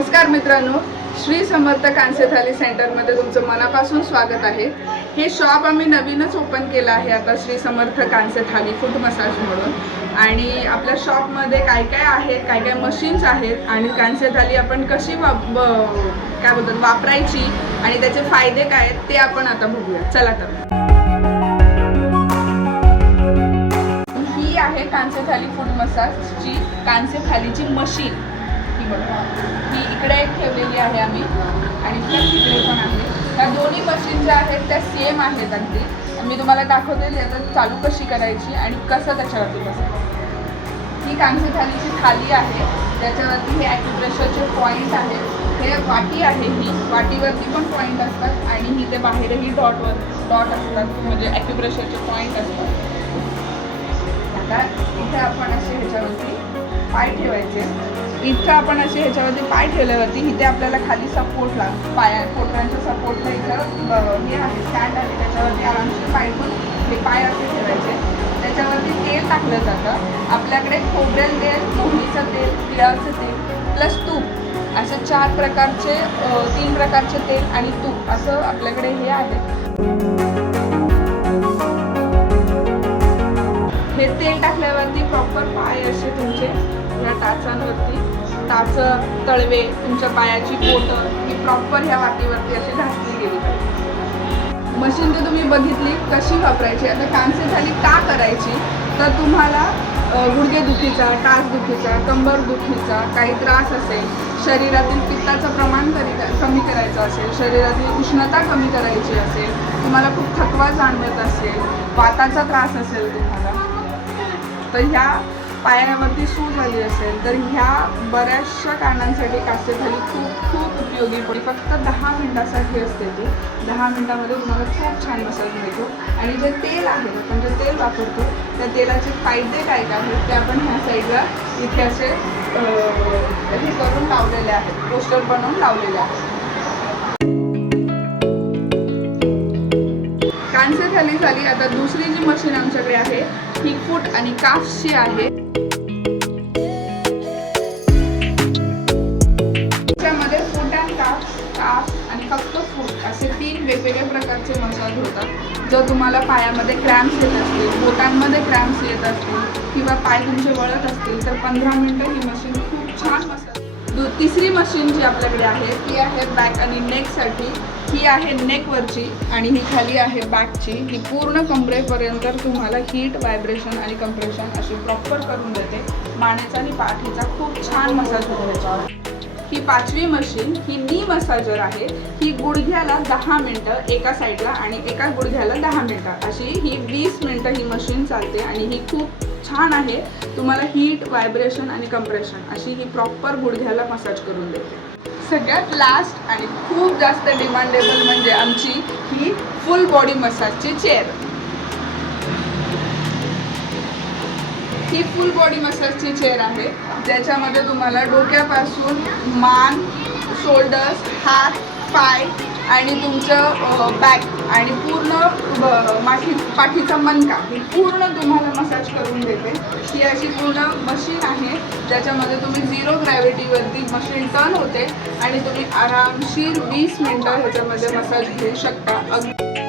नमस्कार मित्रांनो श्री समर्थ कांसे थाली सेंटरमध्ये तुमचं मनापासून स्वागत आहे. हे शॉप आम्ही नवीनच ओपन केलं आहे आता श्री समर्थ कांसे थाली फूड मसाज म्हणून. आणि आपल्या शॉपमध्ये काय काय आहे काय काय मशीन्स आहेत आणि कांसे थाली आपण कशी वाप काय बोलतात वापरायची आणि त्याचे फायदे काय आहेत ते आपण आता बघूया. चला तर. ही आहे कांसे थाली फूड मसाजची कांसे थालीची मशीन. बघा ही इकडे एक ठेवलेली आहे आम्ही. आणि प्लस इकडे पण आहे ह्या दोन्ही मशीन ज्या आहेत त्या सेम आहेत अगदी. मी तुम्हाला दाखवते आता चालू कशी करायची आणि कसं त्याच्यावरती बसायचं. ही कांसी थालीची थाली आहे. त्याच्यावरती हे ॲक्युप्रेशरचे पॉईंट आहेत हे वाटी आहे ही. वाटीवरती पण पॉईंट असतात आणि ही ते बाहेरही डॉटवर डॉट असतात. म्हणजे ॲक्युप्रेशरचे पॉईंट असतात. आता इथे आपण असे ह्याच्यावरती पाय ठेवायचे. इथं आपण असे ह्याच्यावरती पाय ठेवल्यावरती इथे आपल्याला खाली सपोर्टला पाया पोटरांच्या सपोर्टला इथं हे आहे स्टँड आहे. त्याच्यावरती आरामशीर पाय पण हे पाय असे ठेवायचे. त्याच्यावरती तेल टाकलं जातं. आपल्याकडे खोबरेल तेल मोहरीचं तेल तिळाचं तेल प्लस तूप. असे चार प्रकारचे तीन प्रकारचे तेल आणि तूप. असं आपल्याकडे हे आहे. हे तेल टाकल्यावरती प्रॉपर पाय असे तुमचे ह्या टाचांवरती टाच तळवे तुमच्या पायाची बोटं ही प्रॉपर ह्या वाटीवरती अशी घासली गेली. पाहिजे मशीन जर तुम्ही बघितली कशी वापरायची? आता कांसे झाली का करायची? तर तुम्हाला अ, गुडघेदुखीचा टाचदुखीचा कंबर दुखीचा काही त्रास असेल शरीरातील पित्ताचं प्रमाण करी कमी करायचं असेल शरीरातील उष्णता कमी करायची असेल तुम्हाला खूप थकवा जाणवत असेल वाताचा त्रास असेल तुम्हाला तर ह्या पायऱ्यावरती सूज आली असेल तर ह्या बऱ्याचशा कारणांसाठी कासेखाली खूप खूप उपयोगी पडली फक्त दहा मिनटासाठी असते ती. दहा मिनटामध्ये तुम्हाला खूप छान मसाज मिळतो. आणि जे तेल आहे आपण जे तेल वापरतो त्या तेलाचे फायदे काय काय आहेत ते आपण ह्या साईडला इथे असे हे करून लावलेले आहेत. पोस्टर बनवून लावलेले आहेत. कांसे थाली झाली. आता दुसरी जी मशीन आमच्याकडे आहे ही फूट आणि काफची आहे. त्यामध्ये फूट अँड काफ काफ आणि फक्त फूट असे तीन वेगवेगळ्या प्रकारचे मसाज होतात. जर तुम्हाला पायामध्ये क्रॅम्प्स येत असतील बोटांमध्ये क्रॅम्प्स येत असतील किंवा पाय तुमचे वळत असतील तर पंधरा मिनटं ही मशीन खूप छान मसाज दु तिसरी मशीन जी आपल्याकडे आहे ती आहे बॅक आणि नेकसाठी ही आहे नेकवरची आणि ही खाली आहे बॅकची ही पूर्ण कमरेपर्यंत तुम्हाला हीट व्हायब्रेशन आणि कम्प्रेशन अशी प्रॉपर करून देते. मानेचा आणि पाठीचा खूप छान मसाज होतो ह्याच्यावर ही पाचवी मशीन ही नी मसाजर आहे ही गुडघ्याला दहा मिनटं एका साईडला आणि एका गुडघ्याला दहा मिनटं. अशी ही वीस मिनटं ही मशीन चालते आणि ही खूप छान आहे. तुम्हाला हीट व्हायब्रेशन आणि कंप्रेशन अशी ही प्रॉपर गुडघ्याला मसाज करून देते. सगळ्यात लास्ट आणि खूप जास्त डिमांडेबल म्हणजे आमची ही फुल बॉडी मसाजची चेअर ही फुल बॉडी मसाजची चेअर आहे. ज्याच्यामध्ये तुम्हाला डोक्यापासून मान शोल्डर्स हात पाय आणि तुमचं बॅक आणि पूर्ण माठी पाठीचा मनका ही पूर्ण तुम्हाला मसाज करून देते. ही अशी पूर्ण मशीन आहे ज्याच्यामध्ये तुम्ही झिरो ग्रॅव्हिटीवरती मशीन टर्न होते आणि तुम्ही आरामशीर वीस मिनटं ह्याच्यामध्ये मसाज घेऊ शकता. अगदी